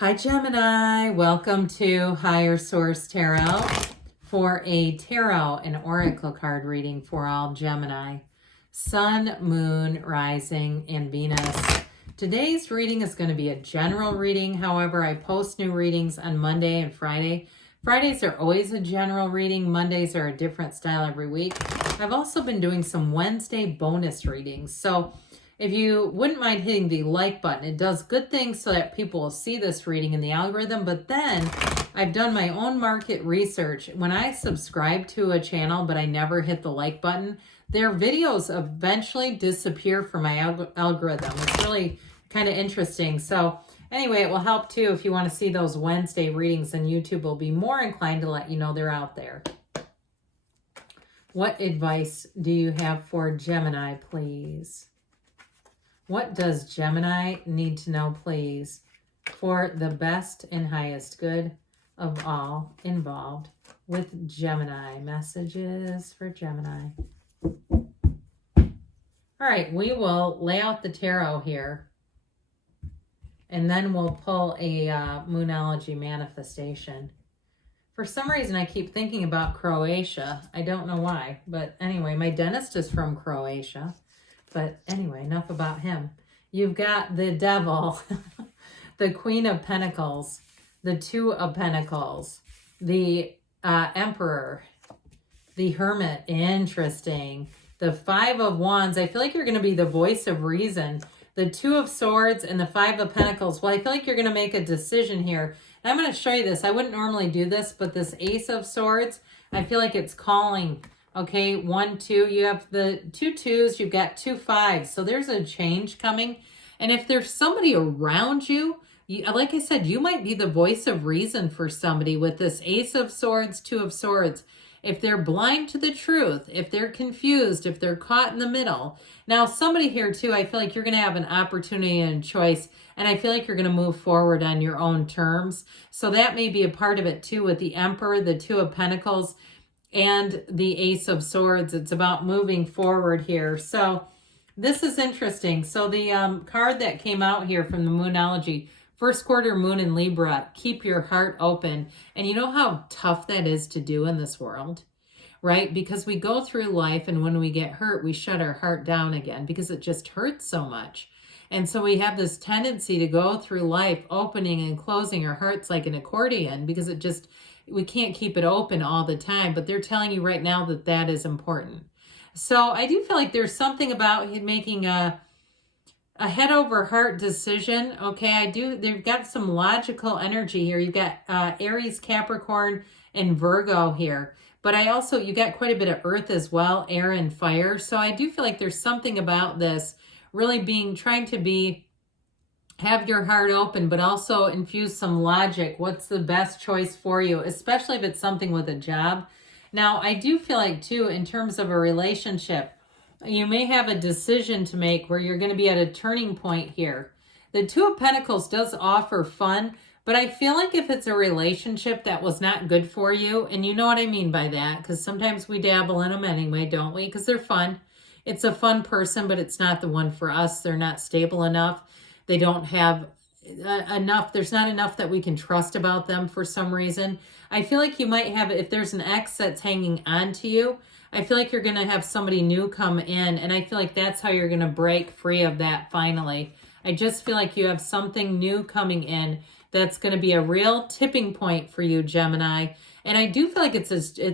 Hi Gemini, welcome to Higher Source Tarot for a tarot and oracle card reading for all Gemini, Sun, Moon, Rising, and Venus. Today's reading is going to be a general reading. However, I post new readings on Monday and Friday. Fridays are always a general reading. Mondays are a different style every week. I've also been doing some Wednesday bonus readings. So if you wouldn't mind hitting the like button, it does good things so that people will see this reading in the algorithm. But then I've done my own market research. When I subscribe to a channel, but I never hit the like button, their videos eventually disappear from my algorithm. It's really kind of interesting. So anyway, it will help too if you want to see those Wednesday readings, and YouTube will be more inclined to let you know they're out there. What advice do you have for Gemini, please? What does Gemini need to know, please, for the best and highest good of all involved with Gemini? Messages for Gemini. All right, we will lay out the tarot here, and then we'll pull a Moonology manifestation. For some reason, I keep thinking about Croatia. I don't know why, but anyway, my dentist is from Croatia. But anyway, enough about him. You've got the Devil, the Queen of Pentacles, the Two of Pentacles, the Emperor, the Hermit. Interesting. The Five of Wands. I feel like you're going to be the voice of reason. The Two of Swords and the Five of Pentacles. Well, I feel like you're going to make a decision here. And I'm going to show you this. I wouldn't normally do this, but this Ace of Swords, I feel like it's calling. Okay, 1, 2, you have the 2 2s, you've got 2 5s. So there's a change coming. And if there's somebody around you, like I said, you might be the voice of reason for somebody with this Ace of Swords, 2 of Swords. If they're blind to the truth, if they're confused, if they're caught in the middle. Now, somebody here too, I feel like you're going to have an opportunity and choice. And I feel like you're going to move forward on your own terms. So that may be a part of it too with the Emperor, the 2 of Pentacles, and the Ace of Swords. It's about moving forward here. So this is interesting. So the card that came out here from the Moonology, first quarter moon in Libra, keep your heart open. And you know how tough that is to do in this world, right? Because we go through life, and when we get hurt, we shut our heart down again because it just hurts so much. And so we have this tendency to go through life opening and closing our hearts like an accordion because it just, we can't keep it open all the time. But they're telling you right now that that is important. So I do feel like there's something about making a head over heart decision. Okay, they've got some logical energy here. You've got Aries, Capricorn, and Virgo here. But you got quite a bit of earth as well, air and fire. So I do feel like there's something about this really trying to have your heart open, but also infuse some logic. What's the best choice for you, especially if it's something with a job? Now, I do feel like too, in terms of a relationship, you may have a decision to make where you're going to be at a turning point here. The 2 of Pentacles does offer fun, but I feel like if it's a relationship that was not good for you, and you know what I mean by that, because sometimes we dabble in them anyway, don't we? Because they're fun. It's a fun person, but it's not the one for us. They're not stable enough. They don't have enough. There's not enough that we can trust about them for some reason. I feel like you might have, if there's an ex that's hanging on to you, I feel like you're going to have somebody new come in, and I feel like that's how you're going to break free of that finally. I just feel like you have something new coming in that's going to be a real tipping point for you, Gemini. And I do feel like it's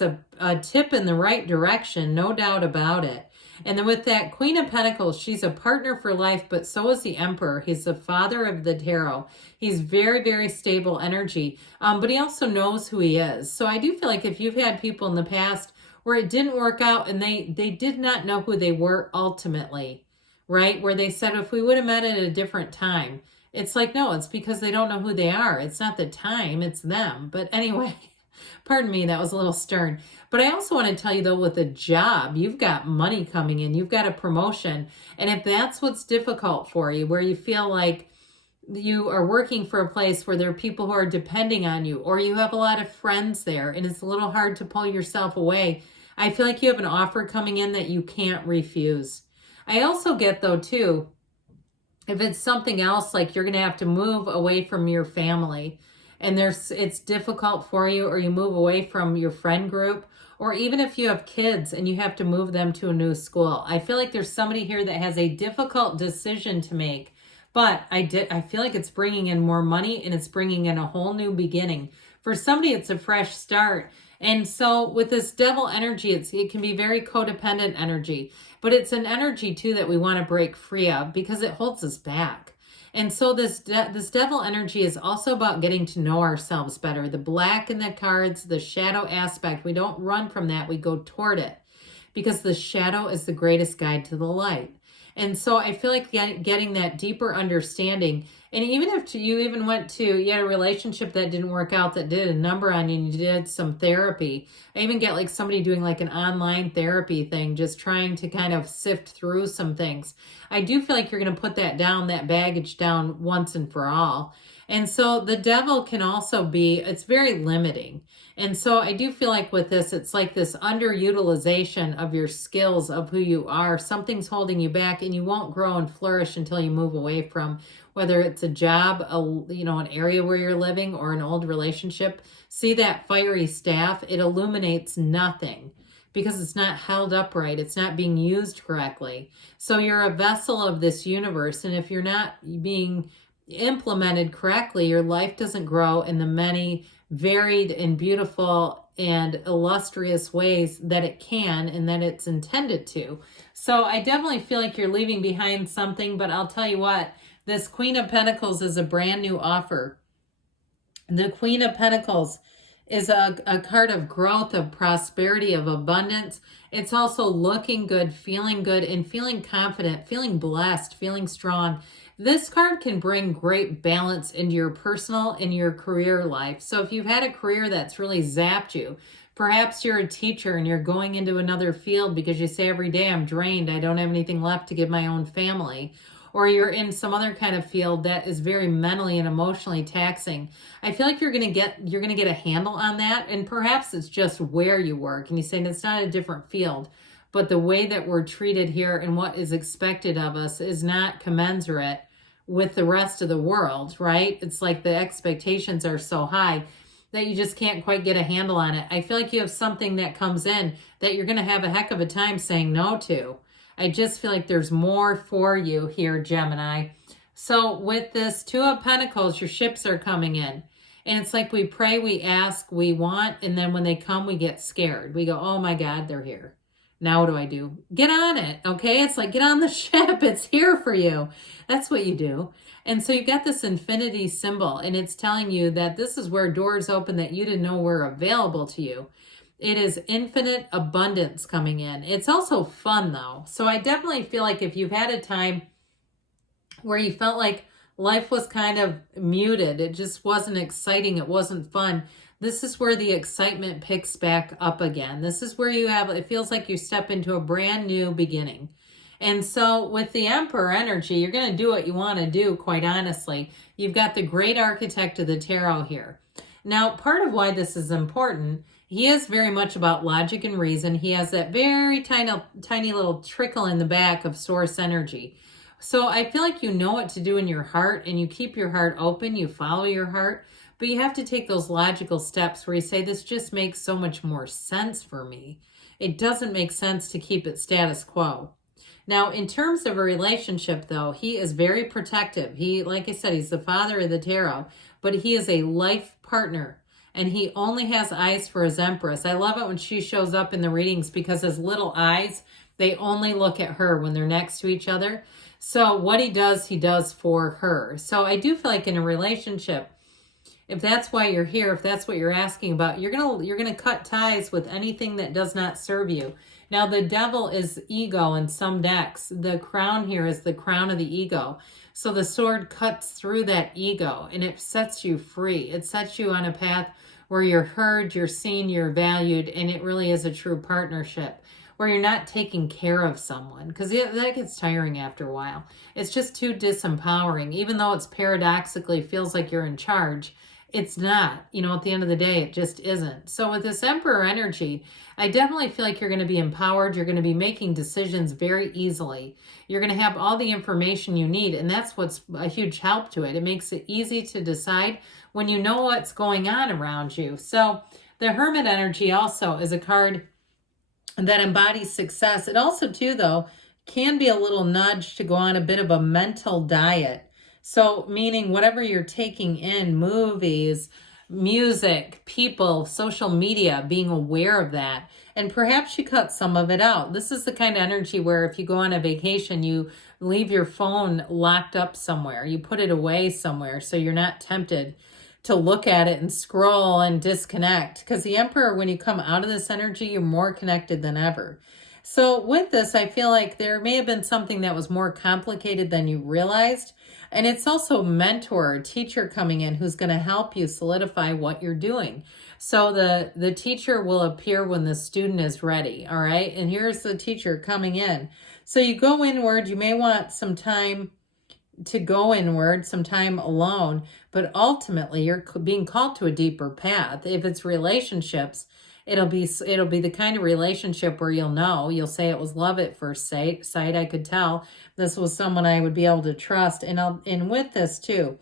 a tip in the right direction, no doubt about it. And then with that Queen of Pentacles, she's a partner for life, but so is the Emperor. He's the father of the tarot. He's very, very stable energy, but he also knows who he is. So I do feel like if you've had people in the past where it didn't work out and they did not know who they were ultimately, right? Where they said, if we would have met at a different time, it's like, no, it's because they don't know who they are. It's not the time, it's them. But anyway, pardon me, that was a little stern. But I also want to tell you, though, with a job, you've got money coming in. You've got a promotion. And if that's what's difficult for you, where you feel like you are working for a place where there are people who are depending on you, or you have a lot of friends there, and it's a little hard to pull yourself away, I feel like you have an offer coming in that you can't refuse. I also get, though, too, If it's something else, like you're going to have to move away from your family and it's difficult for you, or you move away from your friend group, or even if you have kids and you have to move them to a new school. I feel like there's somebody here that has a difficult decision to make, but I feel like it's bringing in more money and it's bringing in a whole new beginning. For somebody, it's a fresh start. And so with this devil energy, it can be very codependent energy, but it's an energy too that we want to break free of because it holds us back. And so this devil energy is also about getting to know ourselves better. The black in the cards, the shadow aspect, we don't run from that, we go toward it because the shadow is the greatest guide to the light. And so I feel like getting that deeper understanding, and even if you had a relationship that didn't work out, that did a number on you, and you did some therapy. I even get like somebody doing like an online therapy thing, just trying to kind of sift through some things. I do feel like you're going to put that baggage down once and for all. And so the devil can also be, it's very limiting. And so I do feel like with this, it's like this underutilization of your skills, of who you are. Something's holding you back and you won't grow and flourish until you move away from, whether it's a job, an area where you're living, or an old relationship. See that fiery staff? It illuminates nothing because it's not held upright. It's not being used correctly. So you're a vessel of this universe. And if you're not being implemented correctly, your life doesn't grow in the many varied and beautiful and illustrious ways that it can and that it's intended to. So I definitely feel like you're leaving behind something, but I'll tell you what, this Queen of Pentacles is a brand new offer. The Queen of Pentacles is a card of growth, of prosperity, of abundance. It's also looking good, and feeling confident, feeling blessed, feeling strong. This card can bring great balance into your personal and your career life. So if you've had a career that's really zapped you, perhaps you're a teacher and you're going into another field because you say every day, I'm drained, I don't have anything left to give my own family. Or you're in some other kind of field that is very mentally and emotionally taxing. I feel like you're going to get a handle on that. And perhaps it's just where you work. And you say it's not a different field, but the way that we're treated here and what is expected of us is not commensurate with the rest of the world, right? It's like the expectations are so high that you just can't quite get a handle on it. I feel like you have something that comes in that you're going to have a heck of a time saying no to. I just feel like there's more for you here, Gemini. So with this Two of Pentacles, your ships are coming in. And it's like we pray, we ask, we want, and then when they come, we get scared. We go, oh my God, they're here. Now what do I do? Get on it, okay? It's like, get on the ship. It's here for you. That's what you do. And so you got this infinity symbol, and it's telling you that this is where doors open that you didn't know were available to you. It is infinite abundance coming in. It's also fun, though. So I definitely feel like if you've had a time where you felt like life was kind of muted, it just wasn't exciting, it wasn't fun, this is where the excitement picks back up again. This is where it feels like you step into a brand new beginning. And so with the Emperor energy, you're going to do what you want to do, quite honestly. You've got the great architect of the tarot here. Now, part of why this is important, he is very much about logic and reason. He has that very tiny little trickle in the back of source energy. So I feel like you know what to do in your heart, and you keep your heart open, you follow your heart, but you have to take those logical steps where you say, this just makes so much more sense for me. It doesn't make sense to keep it status quo. Now, in terms of a relationship, though, he is very protective. He, like I said, he's the father of the tarot, but he is a life partner, and he only has eyes for his Empress. I love it when she shows up in the readings because his little eyes, they only look at her when they're next to each other. So what he does for her. So I do feel like in a relationship, if that's why you're here, if that's what you're asking about, you're gonna cut ties with anything that does not serve you. Now, the devil is ego in some decks. The crown here is the crown of the ego. So the sword cuts through that ego and it sets you free. It sets you on a path where you're heard, you're seen, you're valued, and it really is a true partnership where you're not taking care of someone, because that gets tiring after a while. It's just too disempowering. Even though it's paradoxically feels like you're in charge, it's not, at the end of the day, it just isn't. So with this Emperor energy, I definitely feel like you're going to be empowered. You're going to be making decisions very easily. You're going to have all the information you need. And that's what's a huge help to it. It makes it easy to decide when you know what's going on around you. So the Hermit energy also is a card that embodies success. It also, too, though, can be a little nudge to go on a bit of a mental diet. So meaning whatever you're taking in, movies, music, people, social media, being aware of that. And perhaps you cut some of it out. This is the kind of energy where if you go on a vacation, you leave your phone locked up somewhere. You put it away somewhere so you're not tempted to look at it and scroll and disconnect. Because the Emperor, when you come out of this energy, you're more connected than ever. So with this, I feel like there may have been something that was more complicated than you realized. And it's also a mentor, a teacher coming in who's going to help you solidify what you're doing. So the teacher will appear when the student is ready, all right? And here's the teacher coming in. So you go inward. You may want some time to go inward, some time alone, but ultimately you're being called to a deeper path. If it's relationships, it'll be the kind of relationship where you'll say it was love at first sight. I could tell this was someone I would be able to trust. And with this too,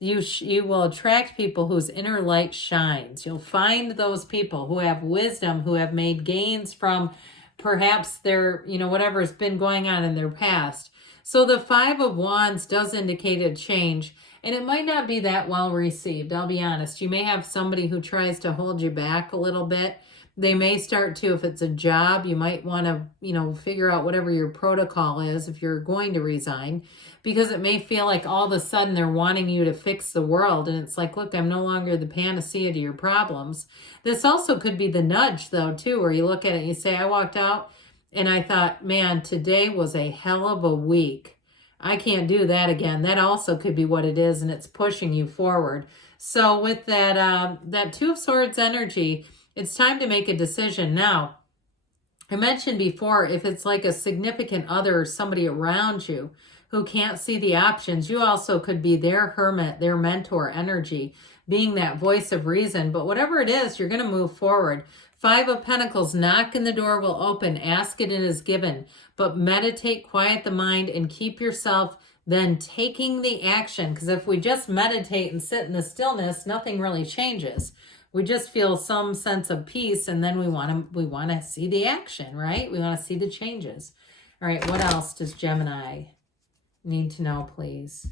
you will attract people whose inner light shines. You'll find those people who have wisdom, who have made gains from perhaps their, whatever's been going on in their past. So the Five of Wands does indicate a change, and it might not be that well received. I'll be honest. You may have somebody who tries to hold you back a little bit. They may start to, if it's a job, you might want to, figure out whatever your protocol is if you're going to resign, because it may feel like all of a sudden they're wanting you to fix the world. And it's like, look, I'm no longer the panacea to your problems. This also could be the nudge, though, too, where you look at it and you say, I walked out and I thought, man, today was a hell of a week. I can't do that again. That also could be what it is, and it's pushing you forward. So with that Two of Swords energy, it's time to make a decision. Now, I mentioned before, if it's like a significant other or somebody around you who can't see the options, you also could be their hermit, their mentor energy, being that voice of reason. But whatever it is, you're going to move forward. Five of Pentacles, knock and the door will open. Ask it and it is given. But meditate, quiet the mind, and keep yourself then taking the action. Because if we just meditate and sit in the stillness, nothing really changes. We just feel some sense of peace, and then we want to see the action, right? We want to see the changes. All right, what else does Gemini need to know, please?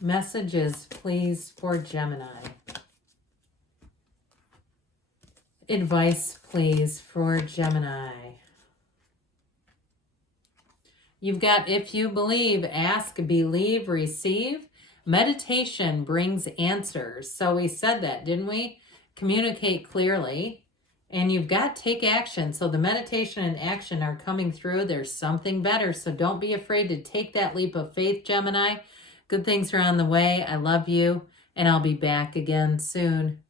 Messages, please, for Gemini. Advice, please, for Gemini. You've got, if you believe, ask, believe, receive. Meditation brings answers. So we said that, didn't we? Communicate clearly. And you've got take action. So the meditation and action are coming through. There's something better. So don't be afraid to take that leap of faith, Gemini. Good things are on the way. I love you. And I'll be back again soon.